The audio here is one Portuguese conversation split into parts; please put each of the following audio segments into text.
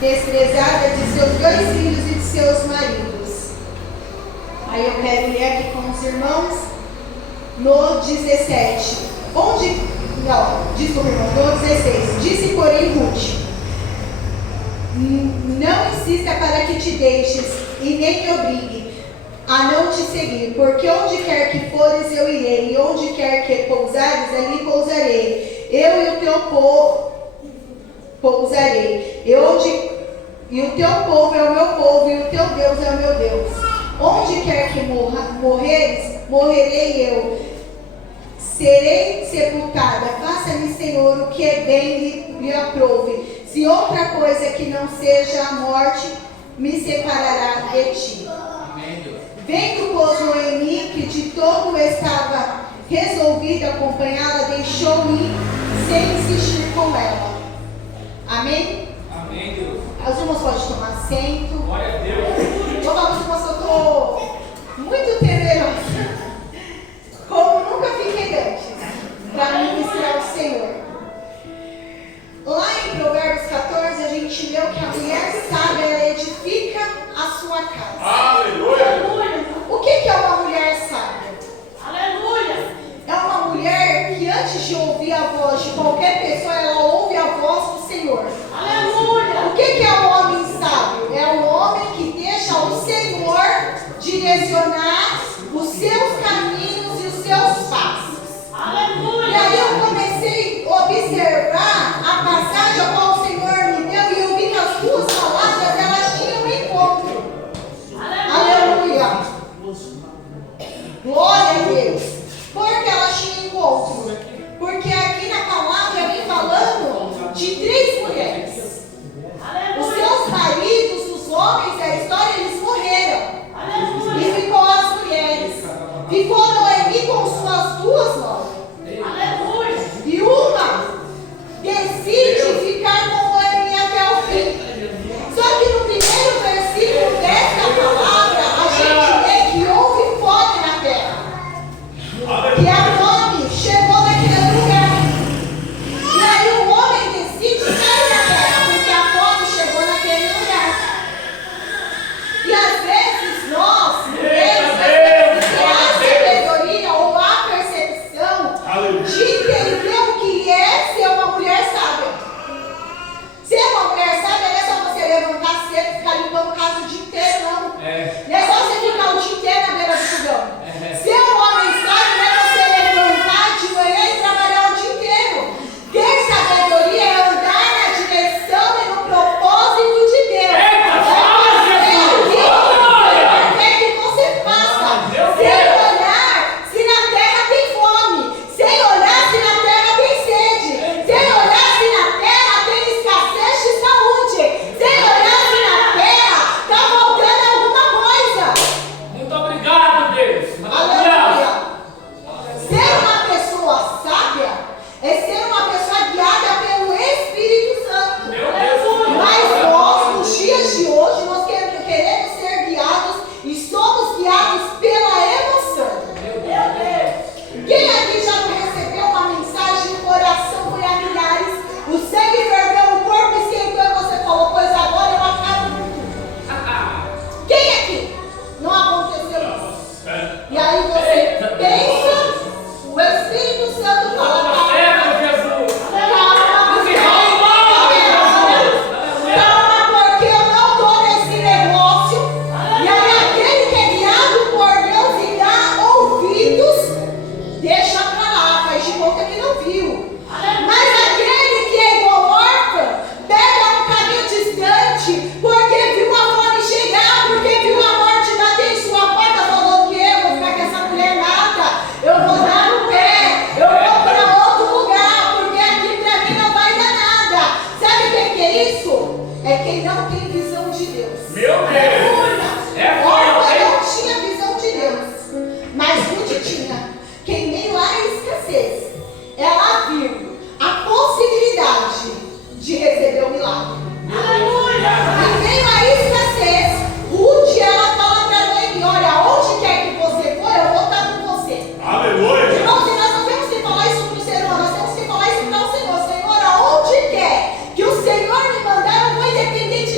desprezada de seus 2 filhos e de seus maridos. Aí eu quero ler aqui com os irmãos no 17. No 16. Disse, porém, Ruth: não insista para que te deixes e nem me obrigue a não te seguir, porque onde quer que fores eu irei, e onde quer que pousares, ali pousarei. Eu e o teu povo pousarei. E o teu povo é o meu povo, e o teu Deus é o meu Deus. Onde quer que morreres, morrerei eu. Serei sepultada. Faça-me, Senhor, o que é bem lhe aprove. Se outra coisa que não seja a morte me separará de ti. Vendo, pois, Noemi, que de todo estava resolvida a acompanhá-la, deixou-me sem insistir com ela. Amém? Amém, Deus. Os irmãos podem tomar assento. Glória a Deus. Vou falar para os irmãos que eu estou muito temerosa, como nunca fiquei antes, para ministrar o Senhor. Lá em Provérbios 14, a gente leu que a mulher sábia, ela edifica a sua casa. Aleluia. O que é uma mulher sábia? Aleluia. É uma mulher que antes de ouvir a voz de qualquer pessoa, ela ouve a voz do Senhor. Aleluia. O que é um homem sábio? É um homem que deixa o Senhor direcionar os seus caminhos e os seus passos. Aleluia. E aí eu comecei a observar a passagem a qual o Senhor me deu, e eu vi que as duas palavras, elas tinham um encontro. Aleluia. Glória a Deus. Por que elas tinham encontro? Porque aqui na palavra vem falando de 3 mulheres. Os seus maridos, os homens da história, eles morreram. E ficou as mulheres. Ficou Noemi com suas 2 noras. E uma decide ficar com Noemi até o fim. Só que no primeiro versículo dessa palavra, a gente lê que houve fome na terra. Que a fome chegou naquele lugar. E aí o homem decide sair da terra, porque a fome chegou naquele lugar. E às vezes nós, mulheres, temos a sabedoria ou a percepção de entender o que é ser uma mulher sábia. Ser uma mulher sábia não é só você levantar cedo e ficar limpando casa o dia inteiro, não. Não é só você ficar o dia inteiro na beira do fogão. Ser um homem sábio não é você levantar de manhã e trabalhar o dia inteiro. Ter sabedoria é andar na direção e no propósito de Deus. Quer que você faça, sem olhar se na terra tem fome, sem olhar se na terra tem sede, sem olhar se na terra tem escassez de saúde, sem olhar se na terra está faltando alguma coisa. Muito obrigado, Deus. Aleluia. Ser uma pessoa sábia é ser uma pessoa guiada pelo Espírito Santo. Meu Deus. Mas nós, nos dias de hoje, nós queremos ser guiados e somos guiados pela emoção. Quem aqui já não recebeu uma mensagem no coração por milhares? O sangue ferveu, o corpo esquentou e você falou, pois agora eu acabo com tudo. Quem aqui não aconteceu isso? E aí você pensa, o Espírito Santo fala, calma, porque eu não estou nesse negócio. E aí aquele que é guiado por Deus e dá ouvidos, deixa pra lá, faz de conta que não viu. Mas aquele que é igual órfão, pega um caminho distante, porque viu a fome chegar, porque viu a morte bater em sua porta, falou que eu vou ficar com essa mulher nada, eu vou dar no pé, eu vou para outro lugar, porque aqui pra mim não vai dar nada. Sabe quem que é isso? É quem não tem visão de Deus. Meu Deus. Órfã não tinha visão de Deus, mas Ruth tinha. Que em meio à escassez, ela viu a possibilidade de receber o milagre. Em meio à escassez, Ruth, ela fala para Noemi, olha, onde quer que você for, eu vou estar com você. Aleluia. Irmãos, e nós não temos que falar isso para o ser humano, nós temos que falar isso para o Senhor. Senhor, aonde quer que o Senhor me mandar, eu vou independente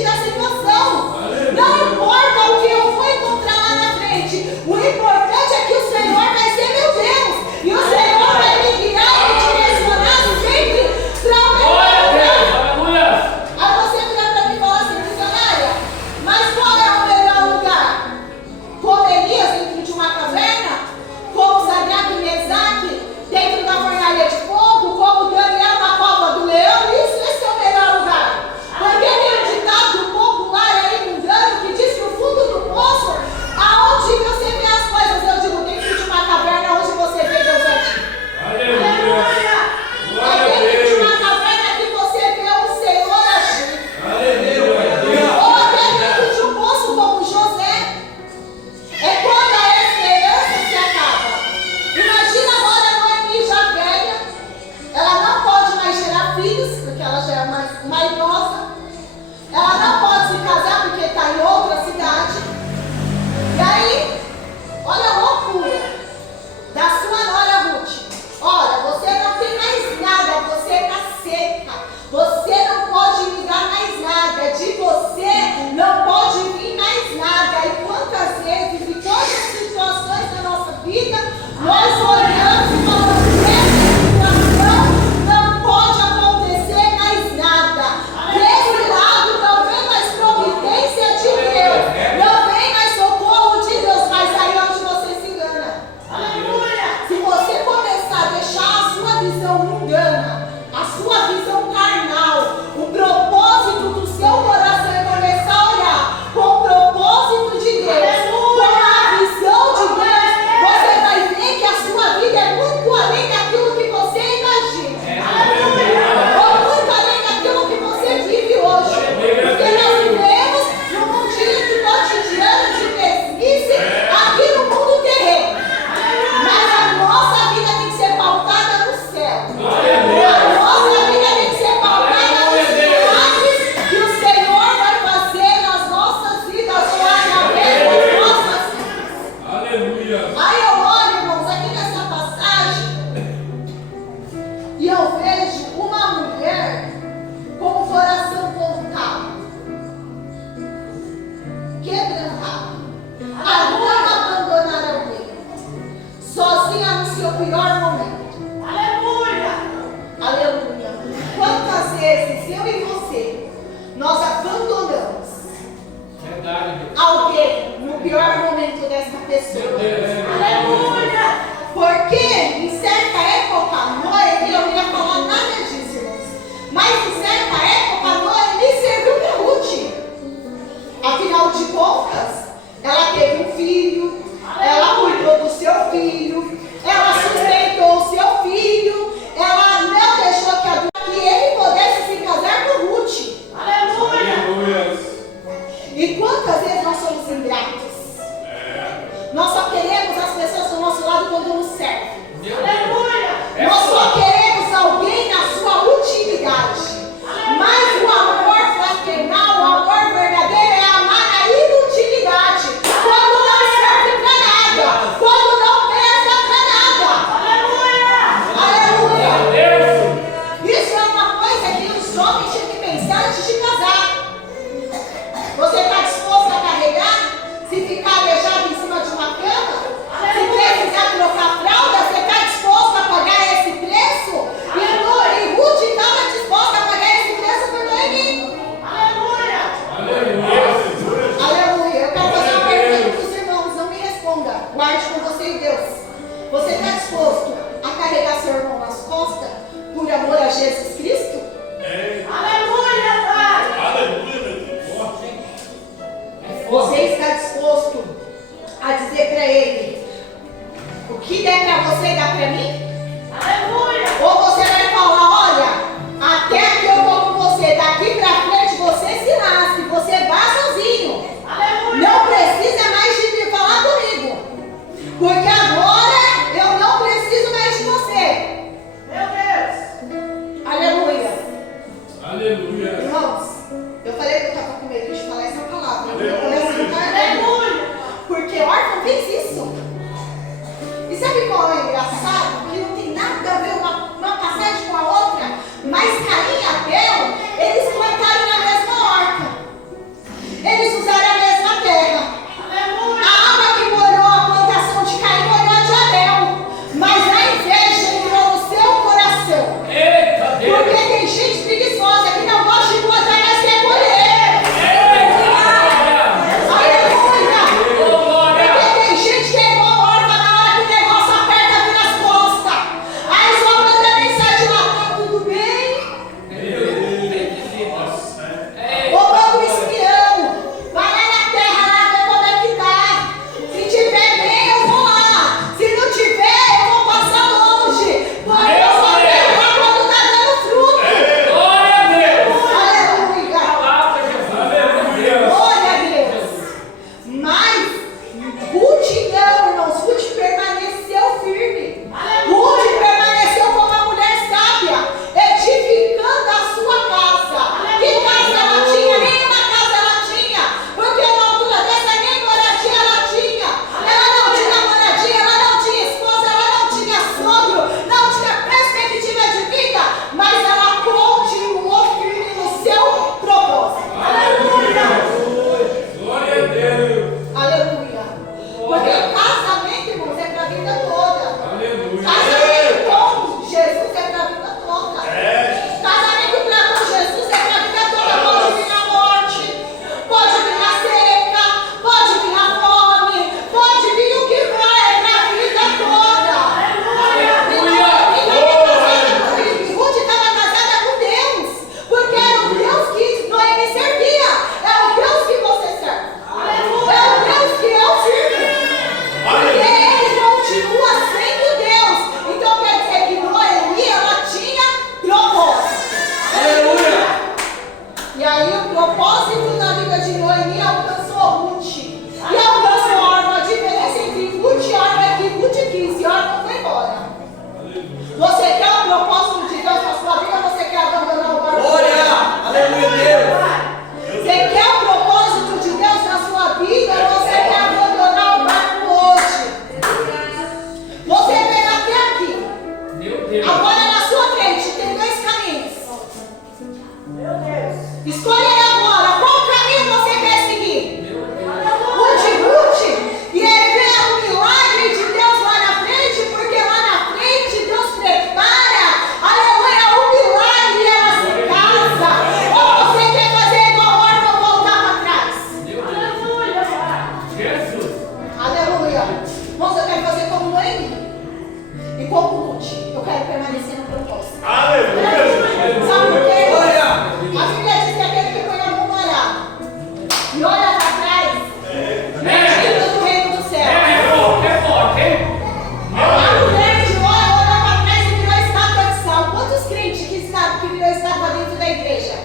Ela não pode se casar porque está em outra cidade. E aí, olha a loucura da sua nora Ruth. Olha, você não tem mais nada, você está seca. Você não pode me dar mais nada. De você não pode vir mais nada. E quantas vezes, em todas as situações da nossa vida, nós olhamos e falamos, essa situação não pode acontecer mais nada. Desse lado não vem mais providência de Deus. Não vem mais socorro de Deus. Mas aí é onde você se engana. Aleluia. Se você começar a deixar a sua visão mundana, a sua visão carnal, o propósito do seu coração é começar a olhar com o propósito de Deus, com a visão de Deus, você vai ver que a sua vida é muito além daquilo que você imagina. Ou muito além daquilo que você vive hoje. Porque nós vivemos num mundinho cotidiano de mesmice aqui no mundo terreno. Mas a nossa vida tem que ser pautada no céu. A nossa vida tem que ser pautada nos milagres que o Senhor vai fazer nas nossas vidas, ou através das nossas vidas. Aleluia. Aí eu olho, irmãos, aqui nessa passagem, e eu vejo uma mulher com o coração voltado, quebrantado, a não abandonar alguém, sozinha no seu pior momento. Aleluia. Aleluia. Quantas vezes eu e você, nós abandonamos Verdade. alguém no pior momento dessa pessoa? Aleluia. Porque em certa época, Noé, eu não ia falar nada disso, irmãos, mas em certa época, Noé me serviu para Ruth. Afinal de contas, ela teve um filho, ela cuidou do seu filho, ela sustentou o seu filho, ela não deixou que ele pudesse se casar com Ruth. Aleluia. E quantas vezes nós somos ingratos? Nós só queremos as pessoas do nosso lado quando nos servem. Meu Deus. aí o propósito na vida de Noemi alcançou Ruth. E alcançou a Orfa. A diferença entre Ruth e Orfa é que Ruth quis e Orfa foi embora. Você quer o propósito de Deus na sua vida ou você quer abandonar o barco? Glória! Aleluia, Deus! Você quer o propósito de Deus na sua vida ou você quer abandonar o barco hoje? Você veio até aqui. Meu Deus. Agora na sua frente tem dois caminhos. Meu Deus. Escolha aí agora qual caminho você quer seguir. Ruth, e é ver o milagre de Deus lá na frente, porque lá na frente Deus prepara, aleluia, o milagre é na casa. Ou você quer fazer igual a Orfa, voltar para trás? Aleluia, Pai. Jesus. Aleluia. Irmãos, eu quero fazer como Noemi e como Ruth. Eu quero permanecer no propósito. Aleluia. Sabe por quê? Glória! A Bíblia diz que aquele que põe a mão no arado e olha para trás, medita do reino do céu. É forte, hein? A mulher de olha para trás e virou estátua de sal. Quantos crentes que virou estátua dentro da igreja?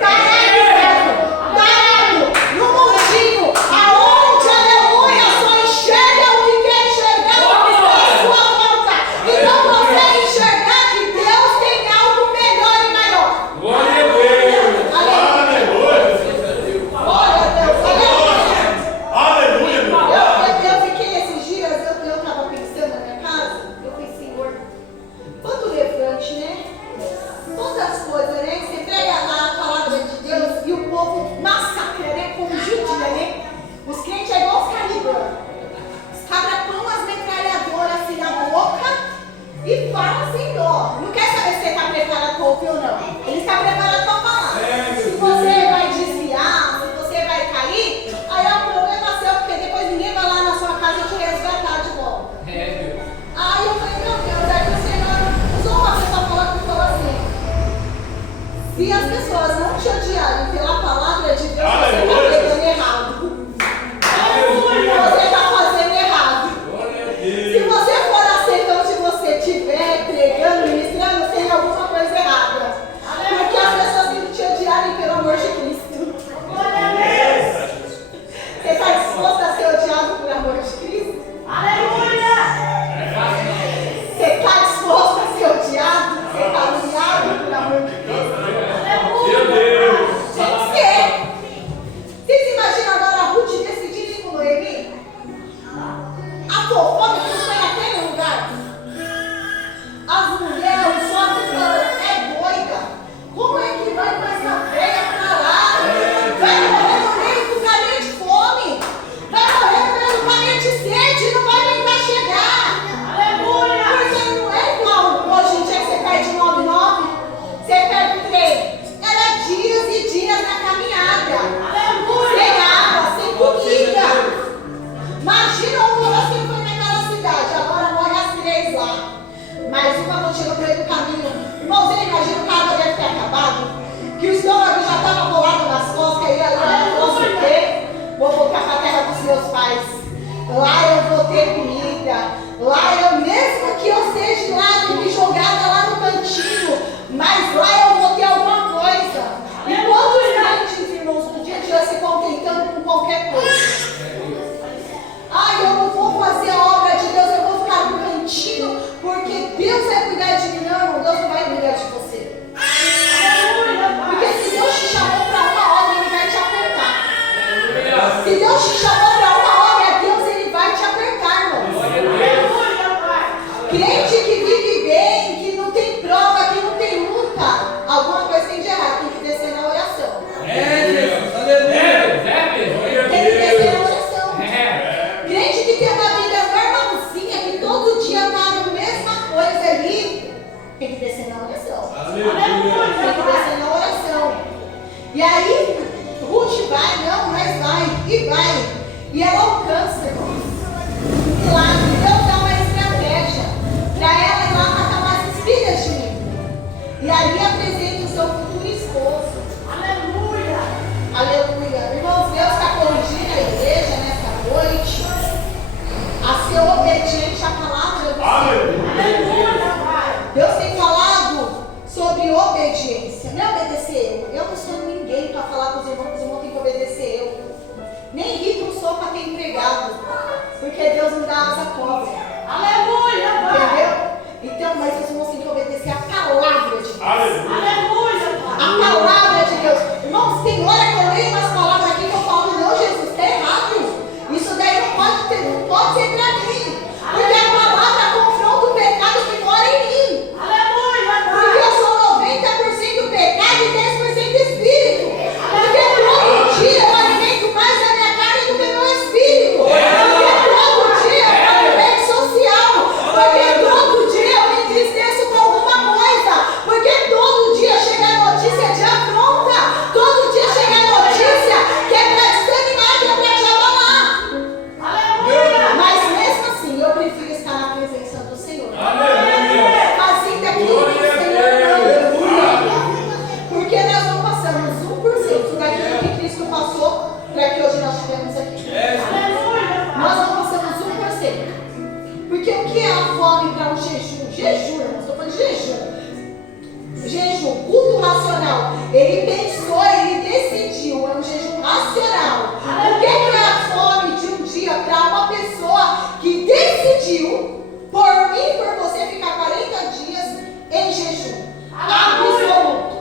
Parado, no mundinho, aonde, aleluia, só enxerga o que quer enxergar, o que está à sua volta. E não consegue enxergar que Deus tem algo melhor e maior. Glória a Deus. Aleluia. Glória a Deus, aleluia. Eu fiquei esses dias, eu estava pensando na minha casa, eu falei, Senhor, quanto levante, né? Todas as coisas, né? Você prega a palavra de Deus e o povo massacra, né? Com judia, né? Os crentes é igual os calibros. Os cabras põem umas metralhadoras assim na boca e falam sem dó. Não quer saber se você está preparado para ouvir ou não. Ele está preparado para falar. Se você vai desviar, se você vai cair, aí é um problema seu, porque depois ninguém vai lá na sua casa te resgatar de volta. Aí eu falei, meu Deus, aí o Senhor usou uma pessoa falando que falou assim: se as pessoas não te odiarem pela palavra de Deus, você está pregando errado. Você está fazendo errado. Se você for aceitando, se você estiver pregando, ministrando, tem alguma coisa errada. Porque as pessoas têm que te odiarem pelo amor de Cristo. Você está disposto a ser odiado por amor de Cristo? Aleluia. Você está disposto a ser odiado, ser caluniado por amor de Cristo? Meu Deus. Tem que ser. Vocês imaginam agora a Ruth decidindo ir com Noemi? A fofoca que foi naquele lugar. As mulheres, só é doida. Como é que vai com essa velha pra lá? Vai morrer no meio do caminho de fome. Vai morrer no meio do caminho de sede. Não vai nem chegar. Aleluia. Porque não é igual hoje em dia que você perde 9,9, você perde 3. Era dias e dias na caminhada. Sem água, sem comida. Imagina o povo assim foi naquela cidade. Agora morre as 3 lá. Mais uma continua no meio do caminho. Irmãos, ele imagina que a água deve ter acabado. Que o estômago já estava colado nas costas. E aí ela falou assim: o quê? Vou voltar para a terra dos meus pais. Lá eu vou ter comida. Lá eu, mesmo que eu seja lá, fique jogada lá no cantinho, mas lá eu vou ter alguma coisa. E quantos crentes, irmãos, no dia a dia se contentando com qualquer coisa? Ai, eu não vou fazer a obra de Deus, eu vou ficar no cantinho, porque Deus vai cuidar de mim. Não, irmão, Deus não vai cuidar de você. Porque se Deus te chamou para uma obra, Ele vai te apertar. Se Deus te chamou para uma obra, Deus, Ele vai te Porque Deus não dá asa à cobra. Aleluia, Pai. Entendeu? Então, mas nós vamos ter que obedecer a palavra de Deus. Aleluia. Aleluia, Pai. A palavra de Deus. Irmãos, tem hora que eu leio umas palavras aqui que eu falo, não, Jesus, está errado. Isso daí não pode ser para mim. Porque a palavra confronta o pecado que mora em mim. Aleluia, Porque Pai. eu sou 90% pecado e 10% espírito. Porque todo dia eu alimento mais a minha carne do que meu espírito. Porque todo dia eu falo rede social. Porque todo dia eu me entristeço com alguma coisa. Porque todo dia chega a notícia de afronta. Todo dia chega a notícia que é para desanimar, que é para te abalar. Aleluia. Mas mesmo assim, eu prefiro estar na presença do Senhor. Aleluia. Fazendo aquilo que o Senhor manda. Porque nós não passamos 1% daquilo que Cristo passou para que hoje nós estivemos aqui. Aleluia, Pai. Nós não passamos 1%. Porque o que é a fome para um jejum? Jejum, irmãos, estou falando de jejum. Jejum, culto racional. Ele pensou, ele decidiu, é um jejum racional. O que é a fome de um dia para uma pessoa que decidiu, por mim, por você, ficar 40 dias em jejum? Absoluto.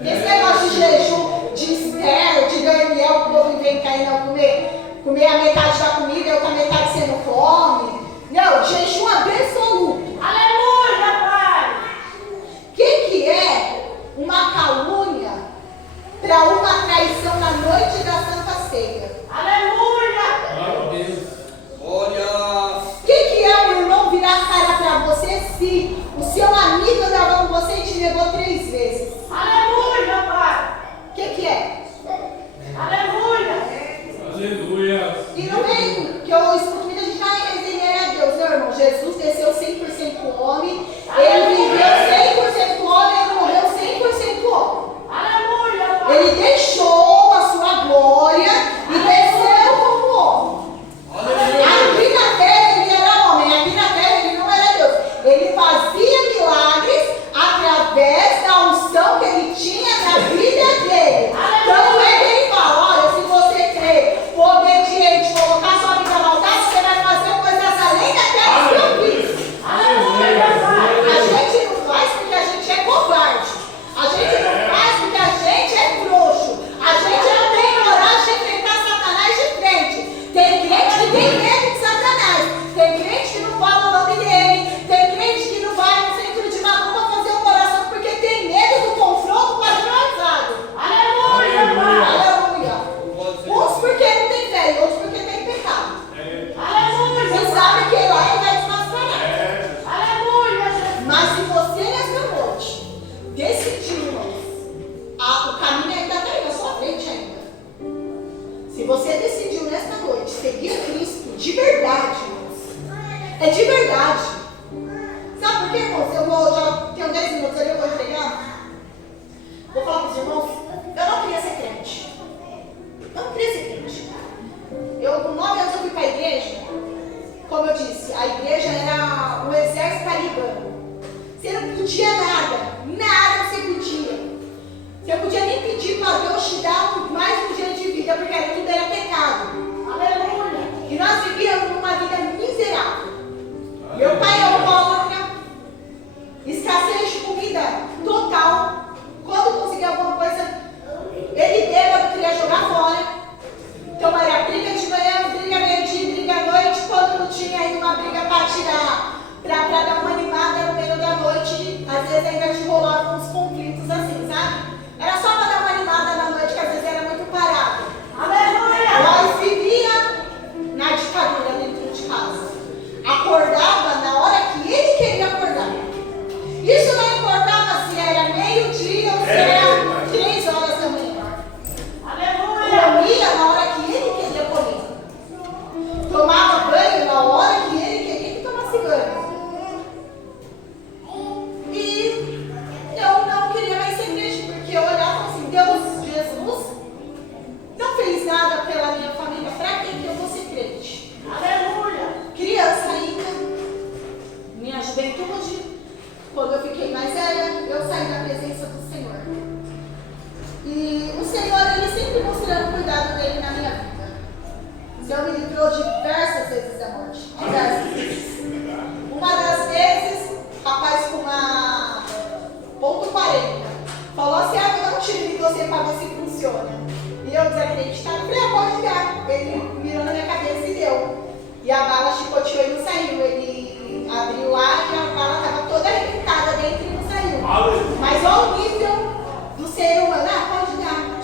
Esse negócio de jejum de Esther, de Daniel, o povo vem cair não comer a metade da comida e outra metade sendo fome. Não, jejum absoluto. Aleluia, Pai. O que é uma calúnia para uma traição na noite da Santa Ceia? Aleluia. Glória a Deus. Olha. O que é um irmão virar a cara para você se o seu amigo andava com você e te negou 3 vezes? Aleluia, Pai. O que é? Aleluia. Aleluia. E não vem, que eu escuto muita gente, ele era Deus. Não, irmão, Jesus desceu 100% homem, ele viveu 100% homem, ele morreu 100% homem. Aleluia, Pai. Ele deixou a sua glória e desceu como homem. Aqui na terra ele era homem, aqui na terra ele não era Deus. Ele fazia milagres através da unção que ele tinha na vida dele. Então é que ele fala, olha, se você crer, for obediente, colocar sua vida na altar, você vai fazer coisas além daquelas que eu fiz. Aleluia, Pai. A gente não faz porque a gente é covarde. A gente não faz porque a gente é frouxo. A gente não tem coragem de enfrentar Satanás de frente. Tem crente que tem medo de Satanás. Tem crente que não fala o nome dele. Tem crente que não vai no centro de macumba fazer uma oração porque tem medo do confronto com a atrasado. Aleluia, Pai. Aleluia. Uns porque não tem fé e outros porque tem pecado. Aleluia, Você Pai. sabe que lá ele vai desmascarar. Aleluia, Jesus. Mas se você nessa noite decidir, irmãos, o caminho ainda está aí na sua frente ainda. Se você decidiu nessa noite seguir a Cristo de verdade, irmãos, é de verdade. Sabe por quê, irmãos? Já tenho 10 minutos ali, eu vou entregar. Vou falar para os irmãos, eu não queria ser crente. Não queria ser crente. Com 9 anos eu fui para a igreja. Como eu disse, a igreja era um exército talibano. Você não podia nada você podia. Você não podia nem pedir para Deus te dar mais um dia de vida, porque tudo era pecado. Aleluia. E nós vivíamos uma vida miserável. Meu pai é alcoólatra, escassez de comida total. Quando conseguia alguma coisa, ele bêbado, queria jogar fora. Então era briga de manhã, briga meio-dia, briga à noite. Quando não tinha ainda uma briga para tirar, para dar uma animada no meio da noite, às vezes ainda te rolavam uns conflitos assim, sabe? Era só para dar uma animada na noite, que às vezes era muito parado. Aleluia. Nós vivíamos na ditadura dentro de casa. Acordava na hora tiro de você para ver se funciona. E eu desacreditava, falei, pode dar. Ele mirou na minha cabeça e deu. E a bala chicoteou e não saiu. Ele abriu lá e a bala estava toda arrebentada dentro e não saiu. Mas olha o nível do ser humano. Pode dar.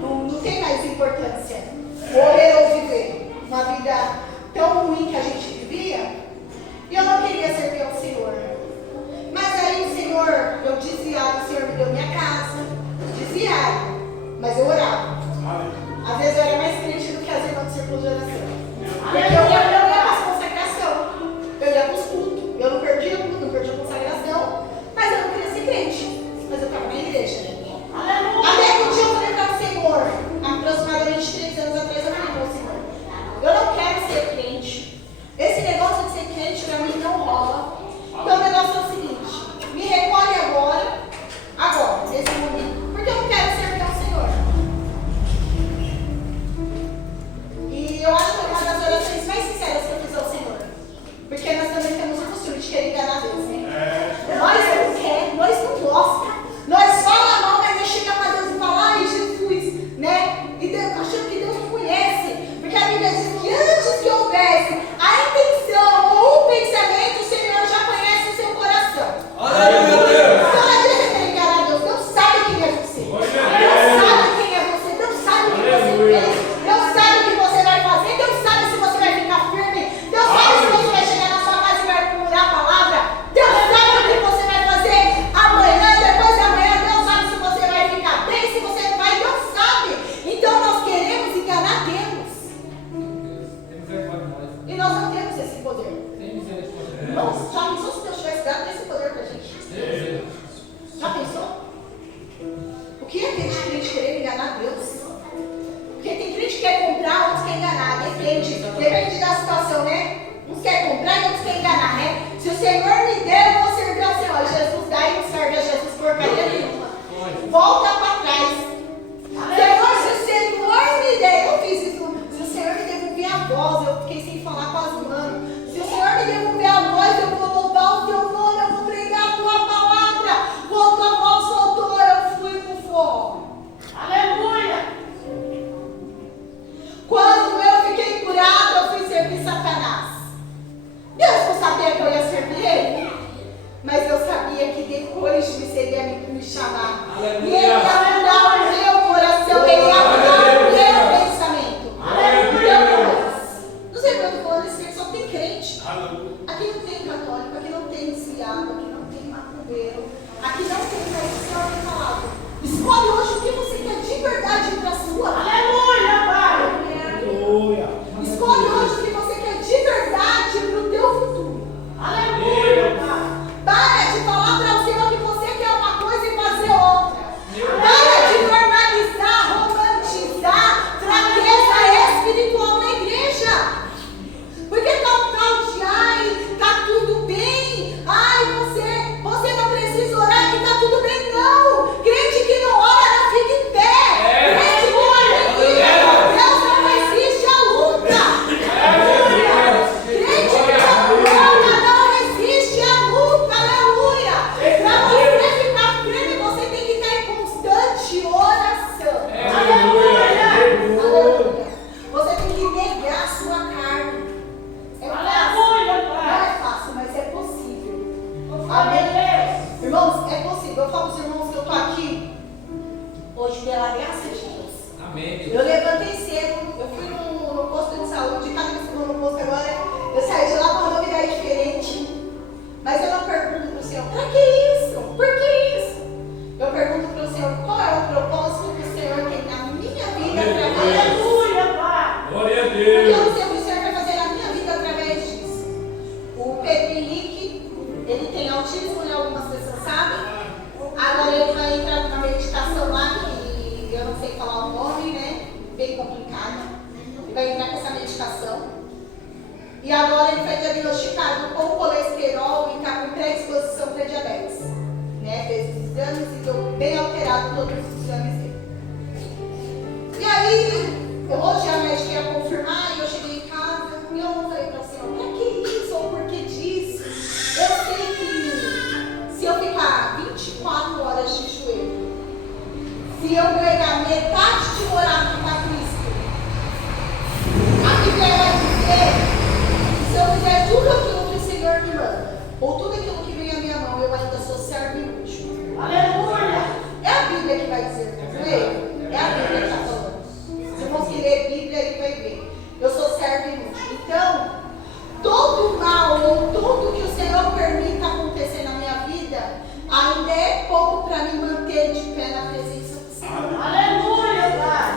Não tem mais importância morrer ou viver. Uma vida tão ruim que a gente vivia. E eu não queria servir ao Senhor. Mas aí o Senhor, eu desviava, o Senhor me deu minha casa. Desviava. Mas eu orava. Às vezes eu era mais crente do que as irmãs do círculo de oração. Porque eu ia para as consagração. Eu ia para os cultos. Eu não perdia culto, não perdia consagração. Mas eu não queria ser crente. Mas eu estava na igreja. Até que um dia eu falei para o Senhor, aproximadamente 3 anos atrás, eu falei para o Senhor, eu não quero ser crente. Esse negócio de ser crente para mim não rola. Então o negócio é o seguinte, me recolhe agora, nesse momento, porque eu não quero servir ao Senhor. E eu acho que é uma das orações mais sinceras que eu fiz ao Senhor. Porque nós também temos o costume de querer enganar Deus, né? Nós não queremos, nós não gostamos. Nós falamos mal, mas nós chegamos a Deus e falamos, ai Jesus, né? E Deus, achando que Deus não conhece. Porque a Bíblia diz que antes que houvesse a intenção ou o pensamento, o Senhor já conhece o seu coração. Aleluia! Então não adianta querer enganar Deus. Deus sabe quem é você. Deus sabe quem é você. Deus sabe o que você fez. Deus sabe o que você vai fazer. Deus sabe se você vai ficar firme. Deus sabe se você vai chegar na sua casa e vai murmurar a palavra. Deus sabe o que você vai fazer amanhã, depois da manhã. Deus sabe se você vai ficar bem, se você não vai. Deus sabe. Então nós queremos enganar Deus. E nós não temos esse poder. Irmãos, já pensou se Deus tivesse dado esse poder pra gente? Já pensou? O que é crente querer enganar Deus? Porque tem crente que quer comprar, outros quer enganar. Depende da situação, né? Uns quer comprar e outros quer enganar, né? Se o Senhor me der, eu vou servir ao Senhor. Jesus dá e não serve a Jesus porcaria nenhuma. Volta para trás. Senhor, se o Senhor me der, eu fiz isso. Se o Senhor me devolver a voz, eu fiquei sem falar quase um ano. Se o Senhor me devolver a voz, eu vou louvar o teu nome, eu vou pregar a tua palavra. Quando a voz soltou, eu fui pro fogo. Aleluia! Quando eu fiquei curado, eu fui servir Satanás. Deus não sabia que eu ia servir ele, mas eu sabia que depois de ele ia me chamar. Aleluia. E ele ia mudar o meu coração, ele ia mudar o meu pensamento. Aleluia. Não sei o que eu estou falando, esse aqui só tem crente. Aqui não tem católico, aqui não tem desviado, aqui não tem macumbeiro, aqui não tem mais o Senhor tem falado. Escolhe hoje o que você quer de verdade para a sua vida. Aleluia, Pai! Escolhe hoje o que você quer de verdade para o teu futuro. Aleluia, Pai! Para de falar para o Senhor que você quer uma coisa e fazer outra. Para de normalizar, romantizar fraqueza espiritual na igreja. Porque tal de, ai, tá tudo bem. Ai, você não precisa orar que tá tudo bem. Não. Crente que não ora não fica em pé. Crente que não acredita com Deus não resiste à luta. Crente que não ora não resiste à luta. Aleluia. Para você ficar firme, você tem que estar em constante oração. Aleluia. Você tem que negar a sua carne. É fácil. Não é fácil, mas é possível. Amém? Irmãos, é possível. Eu falo para os irmãos que eu estou aqui hoje pela graça de Deus. Amém. Eu levantei cedo, eu fui no posto de saúde, cada vez que eu vou no posto agora, eu saí de lá com uma novidade diferente. Mas eu não pergunto para o Senhor, para que isso? Por que isso? Eu pergunto para o Senhor, qual é o propósito que o Senhor tem na minha vida através disso? Aleluia, Pai! Glória a Porque eu Deus. não sei o que o Senhor vai fazer na minha vida através disso. O Pedro Henrique, ele tem autismo, né? Algumas pessoas sabem. Agora ele vai entrar numa medicação lá que eu não sei falar o nome, né? Bem complicado. Ele vai entrar com essa medicação. E agora ele foi diagnosticado com colesterol e está com predisposição para diabetes. Né? Fez os exames e deu bem alterado todos os exames dele. E aí, hoje a médica ia confirmar e eu cheguei em casa e eu falei para o Senhor, para que isso ou por que disso? Eu sei que se eu ficar 24 horas de joelho, se eu pegar metade de orar para Cristo, a Bíblia vai dizer que se eu fizer tudo aquilo que o Senhor me manda, ou tudo aquilo que vem à minha mão, eu ainda sou servo inútil. Aleluia. É a Bíblia que vai dizer, não é eu? É a Bíblia que está falando. Se você ler Bíblia, ele vai ver. Eu sou servo inútil. Então, todo mal ou tudo que o Senhor permita acontecer na minha vida, ainda é pouco para me manter de pé na presença do Senhor. Aleluia, Pai.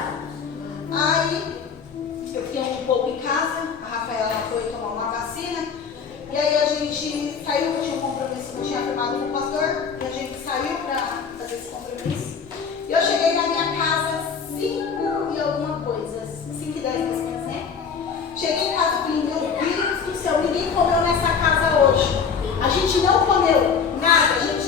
Aí, eu fiquei um pouco em casa, a Rafaela foi tomar uma vacina, e aí a gente saiu, tinha um compromisso que eu tinha firmado com o pastor, e a gente saiu para fazer esse compromisso. E eu cheguei na minha casa 5 e alguma coisa, 5:10 mais ou menos, né? Cheguei em casa e falei, meu Deus do céu, ninguém comeu nessa casa hoje. A gente não comeu nada, a gente